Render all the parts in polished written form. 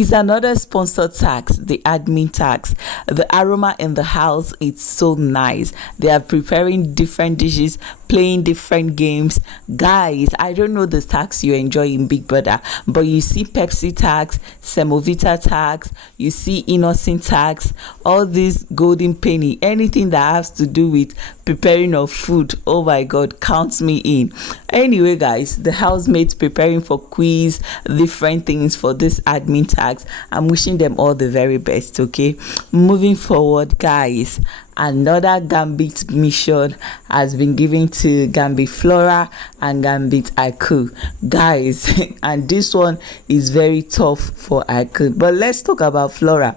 is another sponsored tax, the admin tax. The aroma in the house, it's so nice. They are preparing different dishes, playing different games. Guys, I don't know the tax you enjoy in Big Brother, but you see Pepsi tax, Semovita tax, you see Innocent tax, all this golden penny, anything that has to do with preparing of food. Oh my God, count me in. Anyway, guys, the housemates preparing for quiz, different things for this admin tax. I'm wishing them all the very best. Okay, moving forward, guys, another Gambit mission has been given to Gambit FLORA and Gambit AIKOU, guys. And this one is very tough for AIKOU, but let's talk about FLORA.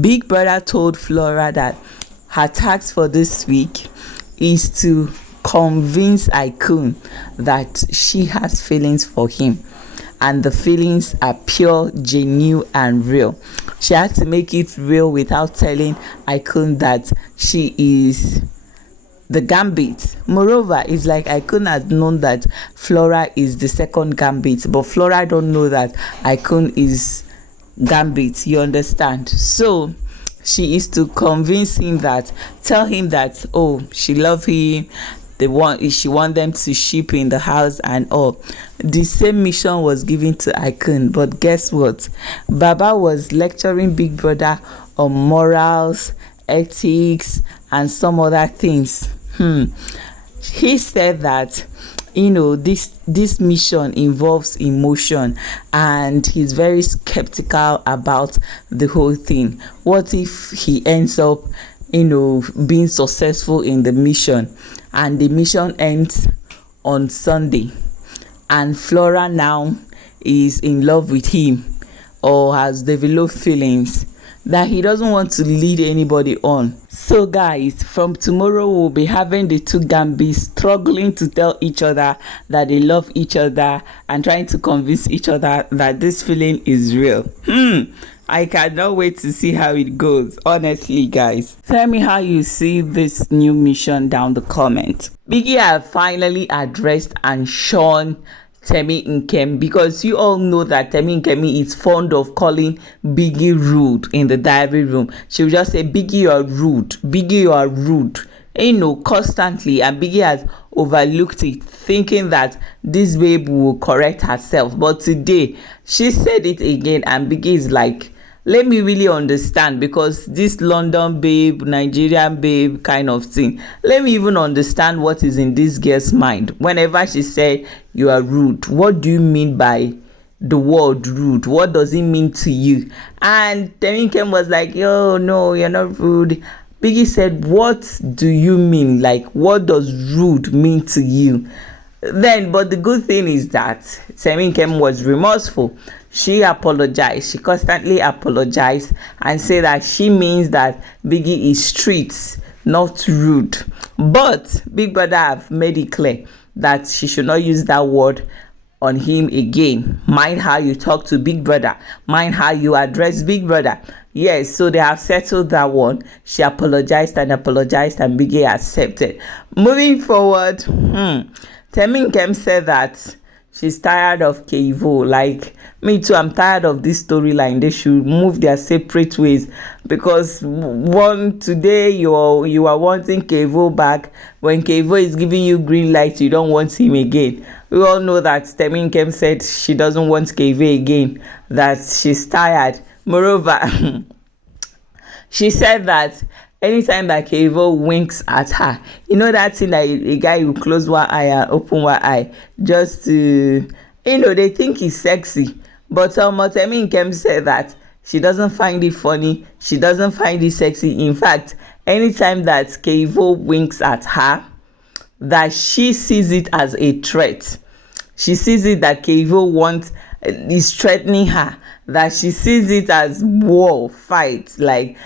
Big Brother told FLORA that her task for this week is to convince AIKOU that she has feelings for him, and the feelings are pure, genuine, and real. She had to make it real without telling AIKOU that she is the Gambit. Moreover, it's like AIKOU has known that FLORA is the second Gambit, but FLORA don't know that AIKOU is Gambit. You understand? So she is to convince him that, tell him that, oh, she love him, she want them to ship in the house and all. The same mission was given to AIKOU, but guess what? Baba was lecturing Big Brother on morals, ethics, and some other things. He said that, you know, this mission involves emotion, and he's very skeptical about the whole thing. What if he ends up, you know, being successful in the mission, and the mission ends on Sunday, and FLORA now is in love with him or has developed feelings that he doesn't want to lead anybody on. So guys, from tomorrow we'll be having the two Gambits struggling to tell each other that they love each other and trying to convince each other that this feeling is real. I cannot wait to see how it goes, honestly, guys. Tell me how you see this new mission down the comment. Biggie have finally addressed and shown Tami and Ko, because you all know that Tami and Ko is fond of calling Biggie rude in the diary room. She will just say, Biggie, you are rude. Biggie, you are rude. You know, constantly. And Biggie has overlooked it, thinking that this babe will correct herself. But today, she said it again, and Biggie is like, let me really understand, because this London babe, Nigerian babe kind of thing, let me even understand what is in this girl's mind. Whenever she said you are rude, what do you mean by the word rude? What does it mean to you? And Tami and Ko was like, oh no, you're not rude. Biggie said, what do you mean? Like, what does rude mean to you? Then, but the good thing is that Tami and Ko was remorseful. She apologized. She constantly apologized and said that she means that Biggie is street, not rude. But Big Brother have made it clear that she should not use that word on him again. Mind how you talk to Big Brother. Mind how you address Big Brother. Yes, so they have settled that one. She apologized, and Biggie accepted. Moving forward, Tami and Ko said that she's tired of Kevo. Like, me too, I'm tired of this storyline. They should move their separate ways, because today you are wanting Kevo back. When Kevo is giving you green light, you don't want him again. We all know that Tami and Ko said she doesn't want Kevo again, that she's tired. Moreover, she said that anytime that Kevo winks at her, you know that thing that a guy will close one eye and open one eye just to, you know, they think he's sexy. But Tami and Ko said that she doesn't find it funny. She doesn't find it sexy. In fact, anytime that Kevo winks at her, that she sees it as a threat. She sees it that Kevo is threatening her. That she sees it as war, fight, like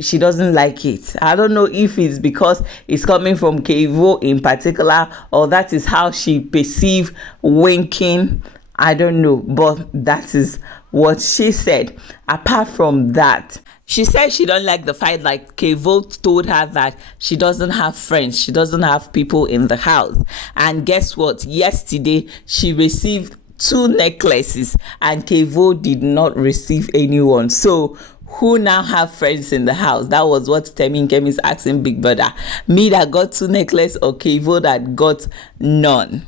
she doesn't like it. I don't know if it's because it's coming from Kevo in particular, or that is how she perceives winking. I don't know, but that is what she said. Apart from that, she said she don't like the fact like Kevo told her that she doesn't have friends, she doesn't have people in the house. And guess what? Yesterday, she received 2 necklaces and Kevo did not receive anyone. So who now have friends in the house? That was what Tami and Ko is asking Big Brother. Me that got 2 necklaces or Kevo that got none?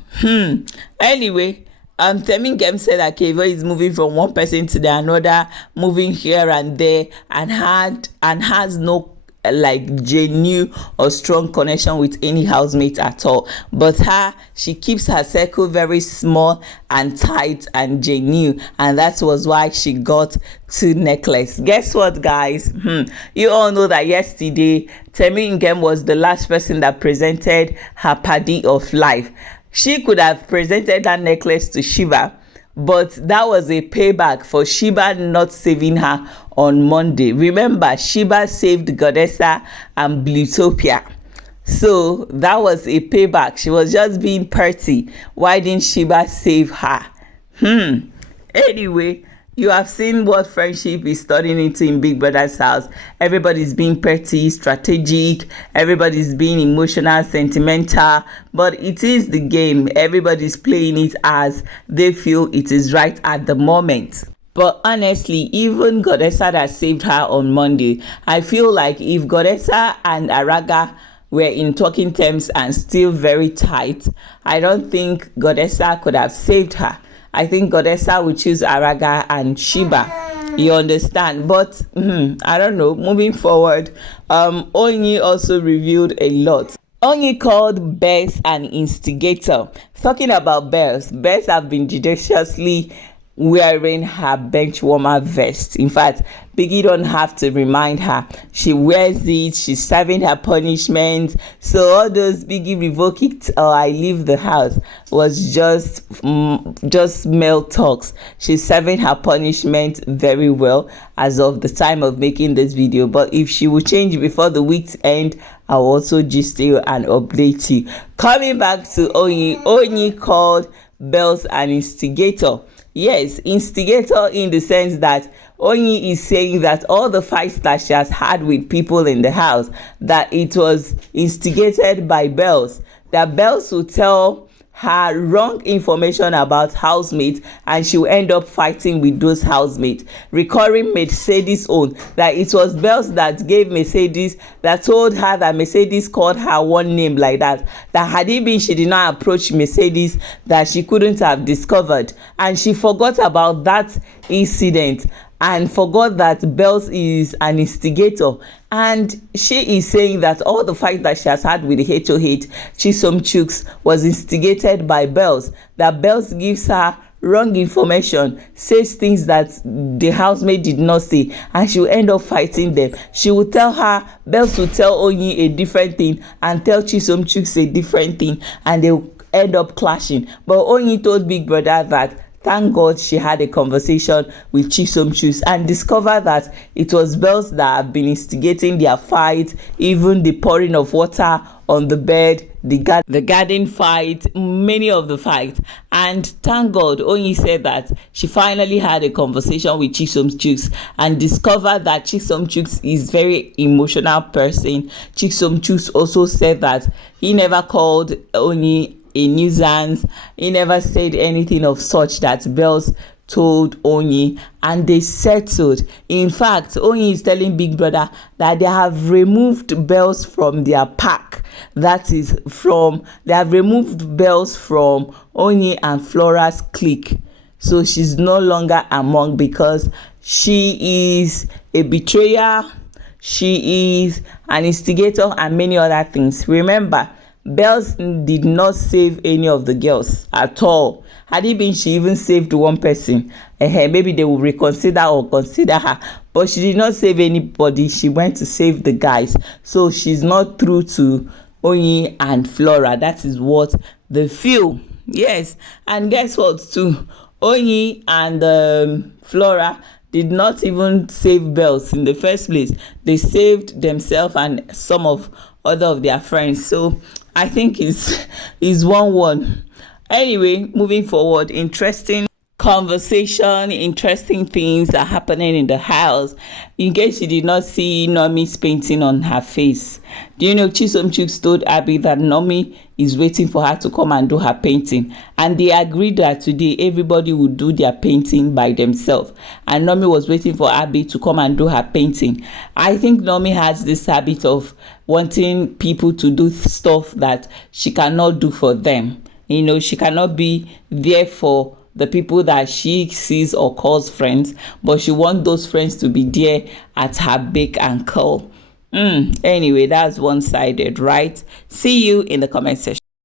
Anyway, Tami and Ko said that Kevo is moving from one person to the another, moving here and there, and has no like genuine or strong connection with any housemate at all. But she keeps her circle very small and tight and genuine, and that was why she got 2 necklaces. Guess what, guys? You all know that yesterday Tami and Ko was the last person that presented her paddy of life. She could have presented that necklace to Shiva, but that was a payback for Shiva not saving her on Monday. Remember, Shiva saved Goddessa and Bluetopia. So that was a payback. She was just being petty. Why didn't Shiva save her? Anyway, you have seen what friendship is turning into in Big Brother's house. Everybody's being petty, strategic. Everybody's being emotional, sentimental. But it is the game. Everybody's playing it as they feel it is right at the moment. But honestly, even Goddessa that saved her on Monday, I feel like if Goddessa and Araga were in talking terms and still very tight, I don't think Goddessa could have saved her. I think Goddessa would choose Araga and Shiba. You understand? But I don't know. Moving forward, Onyi also revealed a lot. Onyi called Belle an instigator. Talking about Belle have been judiciously wearing her bench warmer vest. In fact, Biggie don't have to remind her. She wears it. She's serving her punishment. So all those Biggie revoke it or I leave the house was just male talks. She's serving her punishment very well as of the time of making this video. But if she will change before the week's end, I'll also gist you and update you. Coming back to Onyi, Onyi called Belle an instigator. Yes, instigator in the sense that Onyi is saying that all the fights that she has had with people in the house, that it was instigated by Belle. That Belle will tell her wrong information about housemates and she will end up fighting with those housemates. Recurring Mercedes own that it was Belle that gave Mercedes, that told her that Mercedes called her one name like that. That had it been she did not approach Mercedes, that she couldn't have discovered. And she forgot about that incident and forgot that Belle is an instigator. And she is saying that all the fight that she has had with the HOH Chisom Chuks was instigated by Belle. That Belle gives her wrong information, says things that the housemaid did not say, and she will end up fighting them. She will tell her, Belle will tell Onyi a different thing and tell Chisom Chuks a different thing, and they will end up clashing. But Onyi told Big Brother that thank God she had a conversation with Chisom Chuks and discovered that it was Belle that have been instigating their fight, even the pouring of water on the bed, the garden fight, many of the fights. And thank God, Onyi said that she finally had a conversation with Chisom Chuks and discovered that Chisom Chuks is very emotional person. Chisom Chuks also said that he never called Onyi a nuisance. He never said anything of such that Belle told Onyi, and they settled. In fact, Onyi is telling Big Brother that they have removed Belle from their pack. That is they have removed Belle from Onyi and FLORA's clique. So she's no longer among, because she is a betrayer, she is an instigator and many other things. Remember, Belle did not save any of the girls at all. Had it been she even saved one person, maybe they will reconsider or consider her. But she did not save anybody. She went to save the guys. So she's not through to Onyi and FLORA. That is what they feel. Yes. And guess what too? Onyi and FLORA did not even save Belle in the first place. They saved themselves and some of other of their friends. So I think it's 1-1. Anyway, moving forward, interesting conversation, interesting things are happening in the house. In case you did not see Nomi's painting on her face, do you know Chisom Chooks told Abby that Nomi is waiting for her to come and do her painting, and they agreed that today everybody would do their painting by themselves, and Nomi was waiting for Abby to come and do her painting. I think Nomi has this habit of wanting people to do stuff that she cannot do for them. You know, she cannot be there for the people that she sees or calls friends, but she wants those friends to be there at her beck and call. Anyway, that's one-sided, right? See you in the comment section.